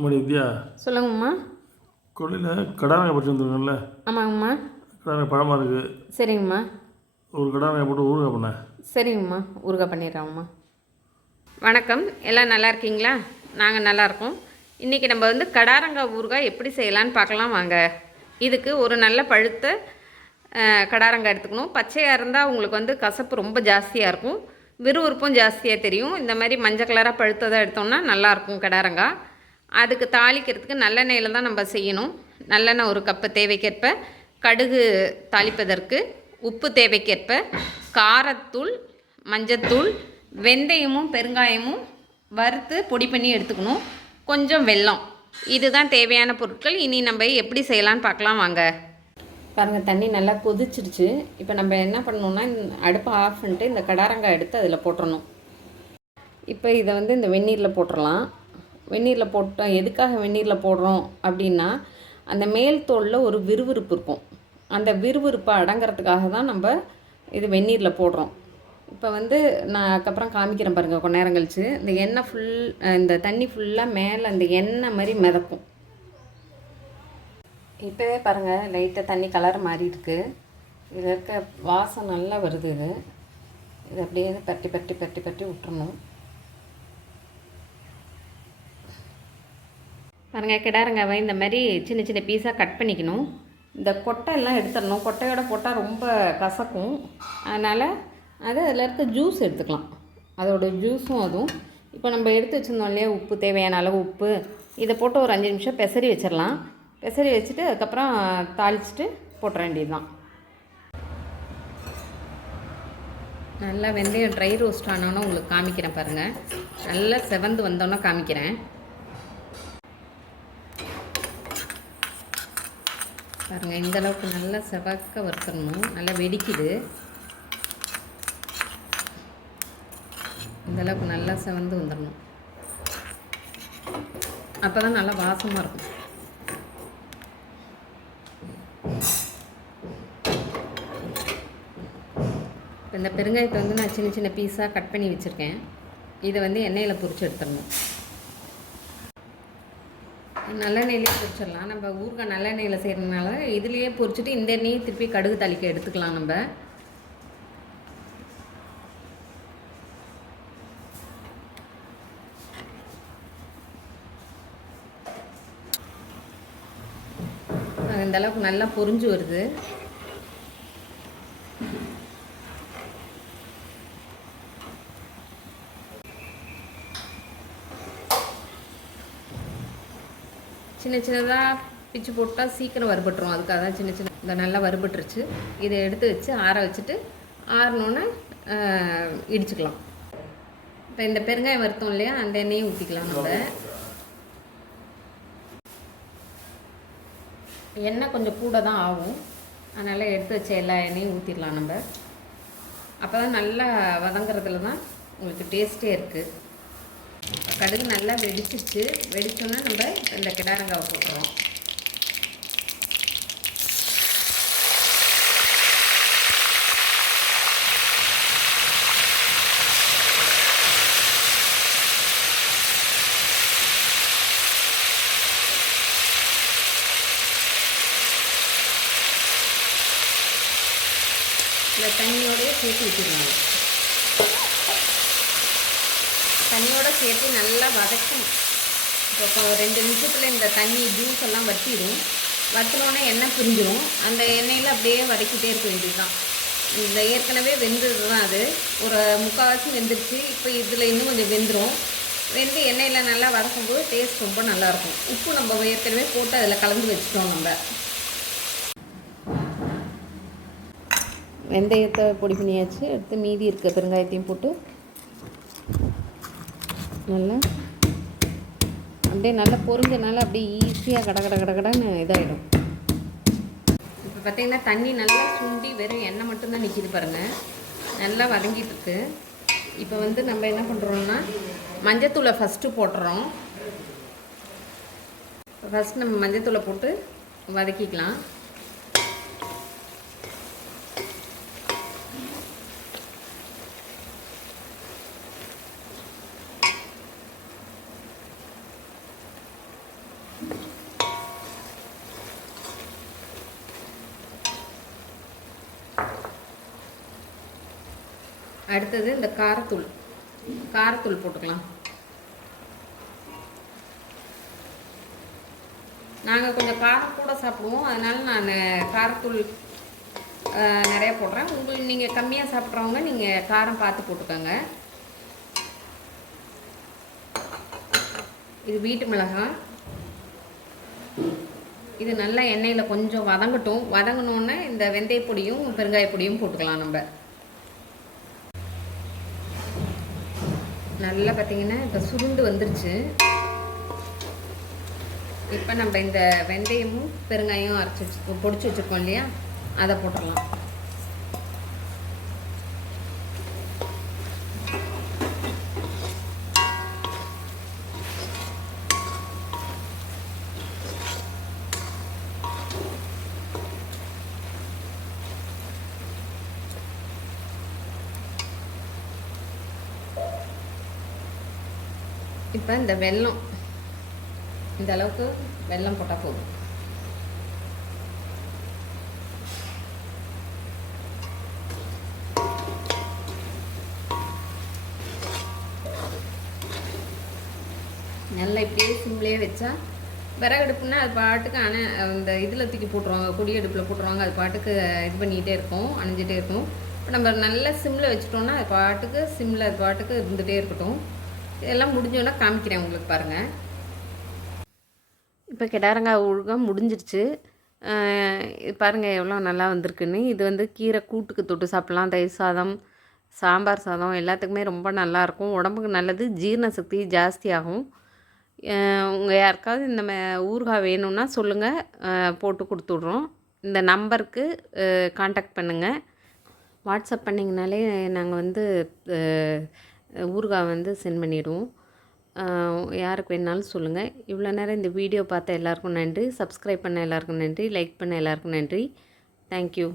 நம்முடைய வித்யா சொல்லுங்கம்மா. கொள்ளையில் கடாரங்க படிச்சு வந்துருக்கோம்ல ஆமாங்கம்மா. கடாரங்க பழமாக இருக்குது சரிங்கம்மா. ஒரு கடாரங்க போட்டு ஊறுகாய் பண்ணேன் சரிங்கம்மா. ஊறுகாய் பண்ணிடுறோம்மா வணக்கம். எல்லாம் நல்லா இருக்கீங்களா? நாங்கள் நல்லா இருக்கோம். இன்றைக்கி நம்ம வந்து கடாரங்காய் ஊறுகாய் எப்படி செய்யலான்னு பார்க்கலாம் வாங்க. இதுக்கு ஒரு நல்ல பழுத்த கடாரங்காய் எடுத்துக்கணும். பச்சையாக இருந்தால் உங்களுக்கு வந்து கசப்பு ரொம்ப ஜாஸ்தியாக இருக்கும். விறுவிறுப்பும் ஜாஸ்தியாக தெரியும். இந்த மாதிரி மஞ்சள் கலராக பழுத்ததாக எடுத்தோம்னா நல்லாயிருக்கும் கடாரங்காய். அதுக்கு தாளிக்கிறதுக்கு நல்லெண்ணெயில் தான் நம்ம செய்யணும். நல்லெண்ணெய் ஒரு கப்பு தேவைக்கேற்ப. கடுகு தாளிப்பதற்கு உப்பு தேவைக்கேற்ப. காரத்தூள் மஞ்சத்தூள் வெந்தயமும் பெருங்காயமும் வறுத்து பொடி பண்ணி எடுத்துக்கணும். கொஞ்சம் வெல்லம். இதுதான் தேவையான பொருட்கள். இனி நம்ம எப்படி செய்யலான்னு பார்க்கலாம் வாங்க. பாருங்கள் தண்ணி நல்லா கொதிச்சிடுச்சு இப்போ நம்ம என்ன பண்ணணும்னா இந்த அடுப்பை ஆஃப் பண்ணிட்டு இந்த கடாரங்காய் எடுத்து அதில் போட்டுடணும் இப்போ இதை வந்து இந்த வெந்நீரில் போட்டுடலாம் வெந்நீரில் போட்டோம் எதுக்காக வெந்நீரில் போடுறோம் அப்படின்னா அந்த மேல் தோலில் ஒரு விறுவிறுப்பு இருக்கும். அந்த விறுவிறுப்பை அடங்கிறதுக்காக தான் நம்ம இது வெந்நீரில் போடுறோம். இப்போ வந்து நான் அதுக்கப்புறம் காமிக்கிறேன் பாருங்கள் கொஞ்ச நேரம் கழிச்சு. இந்த எண்ணெய் ஃபுல் இந்த தண்ணி ஃபுல்லாக மேலே அந்த எண்ணெய் மாதிரி மிதக்கும். இப்போவே பாருங்கள் லைட்டாக தண்ணி கலர் மாறி இருக்கு. இதில் இருக்க வாசம் நல்லா வருது இது. இது அப்படியே பட்டி பட்டி பட்டி பட்டி விட்டுறணும். பாருங்கள் கிடாரங்காவை இந்த மாதிரி சின்ன சின்ன பீஸாக கட் பண்ணிக்கணும். இந்த கொட்டை எல்லாம் எடுத்துடணும். கொட்டையோட போட்டால் ரொம்ப கசக்கும். அதனால் அது அதில் இருக்க ஜூஸ் எடுத்துக்கலாம். அதோட ஜூஸும் அதுவும். இப்போ நம்ம எடுத்து வச்சுருந்தோம் இல்லையா உப்பு தேவையான அளவு உப்பு. இதை போட்டு ஒரு அஞ்சு நிமிஷம் பெசரி வச்சிடலாம். பெசரி வச்சுட்டு அதுக்கப்புறம் தாளிச்சிட்டு போட்டுற வேண்டியது தான் நல்லா வெந்தயம் ட்ரை ரோஸ்ட் ஆனோன்னு உங்களுக்கு காமிக்கிறேன் பாருங்கள் நல்லா செவந்து வந்தோன்னே காமிக்கிறேன். பாருங்கள் இந்த அளவுக்கு நல்லா செவக்க வறுத்தணும் நல்லா வெடிக்குது. இந்த அளவுக்கு நல்லா செவந்து வந்துடணும். அப்போ தான் நல்லா வாசமாக இருக்கும். இந்த பெருங்காயத்தை வந்து நான் சின்ன சின்ன பீஸாக கட் பண்ணி வச்சுருக்கேன். இதை வந்து எண்ணெயில் பொறிச்சு எடுத்துடணும். நல்லெண்ணெயிலே பொரிச்சிடலாம். நம்ம ஊறுகாய் நல்லெண்ணெயில் செய்கிறதுனால இதுலேயே பொரிச்சிட்டு இந்த எண்ணெயை திருப்பி கடுகு தாளிக்க எடுத்துக்கலாம் நம்ம. இந்தளவுக்கு நல்லா பொரிஞ்சு வருது. சின்ன சின்னதாக பிச்சு போட்டால் சீக்கிரம் வறுபட்டுரும். அதுக்காக தான் சின்ன சின்ன இந்த நல்லா வறுபட்டுருச்சு. இதை எடுத்து வச்சு ஆற வச்சுட்டு ஆறினோன்னே இடிச்சுக்கலாம். இப்போ இந்த பெருங்காயம் வறுத்தோம் இல்லையா? அந்த எண்ணெயும் ஊற்றிக்கலாம் நம்ம. எண்ணெய் கொஞ்சம் கூட தான் ஆகும். அதனால் எடுத்து வச்ச எல்லா எண்ணெயும் ஊற்றிடலாம் நம்ம. அப்போ தான் நல்லா வதங்குறதுல தான் உங்களுக்கு டேஸ்ட்டே இருக்குது கடுகு நல்லா வெடிச்சிச்சு. வெடிச்சோன்னா நம்ம இந்த கிடாரங்காவை போட்டுறோம் இந்த தண்ணியோடய சேர்த்து விட்டுருவாங்க சேர்த்து நல்லா வதக்கணும். இப்போ ரெண்டு நிமிஷத்தில் இந்த தண்ணி ஜூஸ் எல்லாம் வற்றிடும் வற்றினோடனே எண்ணெய் பிரிஞ்சிடும் அந்த எண்ணெயில் அப்படியே வதக்கிட்டே இருக்க வேண்டியதுதான். இந்த ஏற்கனவே வெந்தது தான் அது. ஒரு முக்கால்வாசி வெந்துருச்சு. இப்போ இதில் இன்னும் கொஞ்சம் வெந்துடும் வெந்து எண்ணெயில் நல்லா வதக்கும்போது டேஸ்ட் ரொம்ப நல்லாயிருக்கும். உப்பு நம்ம ஏற்கனவே போட்டு அதில் கலந்து வச்சுட்டோம் நம்ம. வெந்தயத்தை பொடி பண்ணியாச்சு. எடுத்து மீதி இருக்க பெருங்காயத்தையும் போட்டு நல்லா அப்படியே நல்லா பொரிஞ்சனால அப்படியே ஈஸியாக கட கட கட கடன்னு இதாகிடும் இப்போ பார்த்தீங்கன்னா தண்ணி நல்லா சுண்டி வெறும் எண்ணெய் மட்டும்தான் நிற்கிது பாருங்கள் நல்லா வதங்கிட்டுருக்கு. இப்போ வந்து நம்ம என்ன பண்ணுறோம்னா மஞ்சத்தூளை ஃபஸ்ட்டு போட்டுறோம். ஃபஸ்ட் நம்ம மஞ்சத்தூளை போட்டு வதக்கிக்கலாம். அடுத்தது இந்த காரத்தூள். காரத்தூள் போட்டுக்கலாம். நாங்கள் கொஞ்சம் காரம் கூட சாப்பிடுவோம். அதனால் நான் காரத்தூள் நிறையா நிறைய போடுறேன். உங்களுக்கு நீங்கள் கம்மியாக சாப்பிட்றவங்க நீங்கள் காரம் பார்த்து போட்டுக்கோங்க. இது வீட்டு மிளகாய் இது நல்லா எண்ணெயில் கொஞ்சம் வதங்கட்டும். வதங்கினோன்னே இந்த வெந்தய பொடியும் பெருங்காய பொடியும் போட்டுக்கலாம் நம்ம. நல்லா பார்த்தீங்கன்னா இப்போ சுருண்டு வந்துருச்சு. இப்போ நம்ம இந்த வெந்தயமும் பெருங்காயம் அரைச்சி வச்சு பொடிச்சு வச்சுருக்கோம் இல்லையா? அதை போட்டுடலாம். இப்போ இந்த வெல்லம் இந்த அளவுக்கு வெல்லம் போட்டால் போதும். நல்லா இப்படியே சிம்லேயே வச்சா விறகடுப்புனா அது பாட்டுக்கு அணை அந்த இதில் தூக்கி போட்டுருவாங்க கொடி அடுப்பில் போட்டுருவாங்க அது பாட்டுக்கு இது பண்ணிகிட்டே இருக்கும் அணைஞ்சிட்டே இருக்கும். இப்போ நம்ம நல்லா சிம்மில் வச்சுட்டோம்னா அது பாட்டுக்கு சிம்மில் அது பாட்டுக்கு இருந்துகிட்டே இருக்கட்டும். இதெல்லாம் முடிஞ்சோன்னா காமிக்கிறேன் உங்களுக்கு பாருங்கள் இப்போ கிடாரங்காய் உழுகம் முடிஞ்சிருச்சு. இது பாருங்கள் எவ்வளோ நல்லா வந்திருக்குன்னு. இது வந்து கீரை கூட்டுக்கு தொட்டு சாப்பிட்லாம். தயிர் சாதம் சாம்பார் சாதம் எல்லாத்துக்குமே ரொம்ப நல்லாயிருக்கும் உடம்புக்கு நல்லது. ஜீரண சக்தி ஜாஸ்தியாகும். உங்கள் யாருக்காவது இந்த ஊறுகாய் வேணும்னா சொல்லுங்கள் போட்டு கொடுத்துட்றோம். இந்த நம்பருக்கு காண்டாக்ட் பண்ணுங்கள் வாட்ஸ்அப் பண்ணிங்கனாலே நாங்கள் வந்து ஊறுகாய் வந்து சென்ட் பண்ணிவிடுவோம் யாருக்கு வேணாலும் சொல்லுங்கள் இவ்வளோ நேரம் இந்த வீடியோ பார்த்த எல்லாருக்கும் நன்றி. சப்ஸ்கிரைப் பண்ண எல்லாருக்கும் நன்றி. லைக் பண்ண எல்லாருக்கும் நன்றி. தேங்க்யூ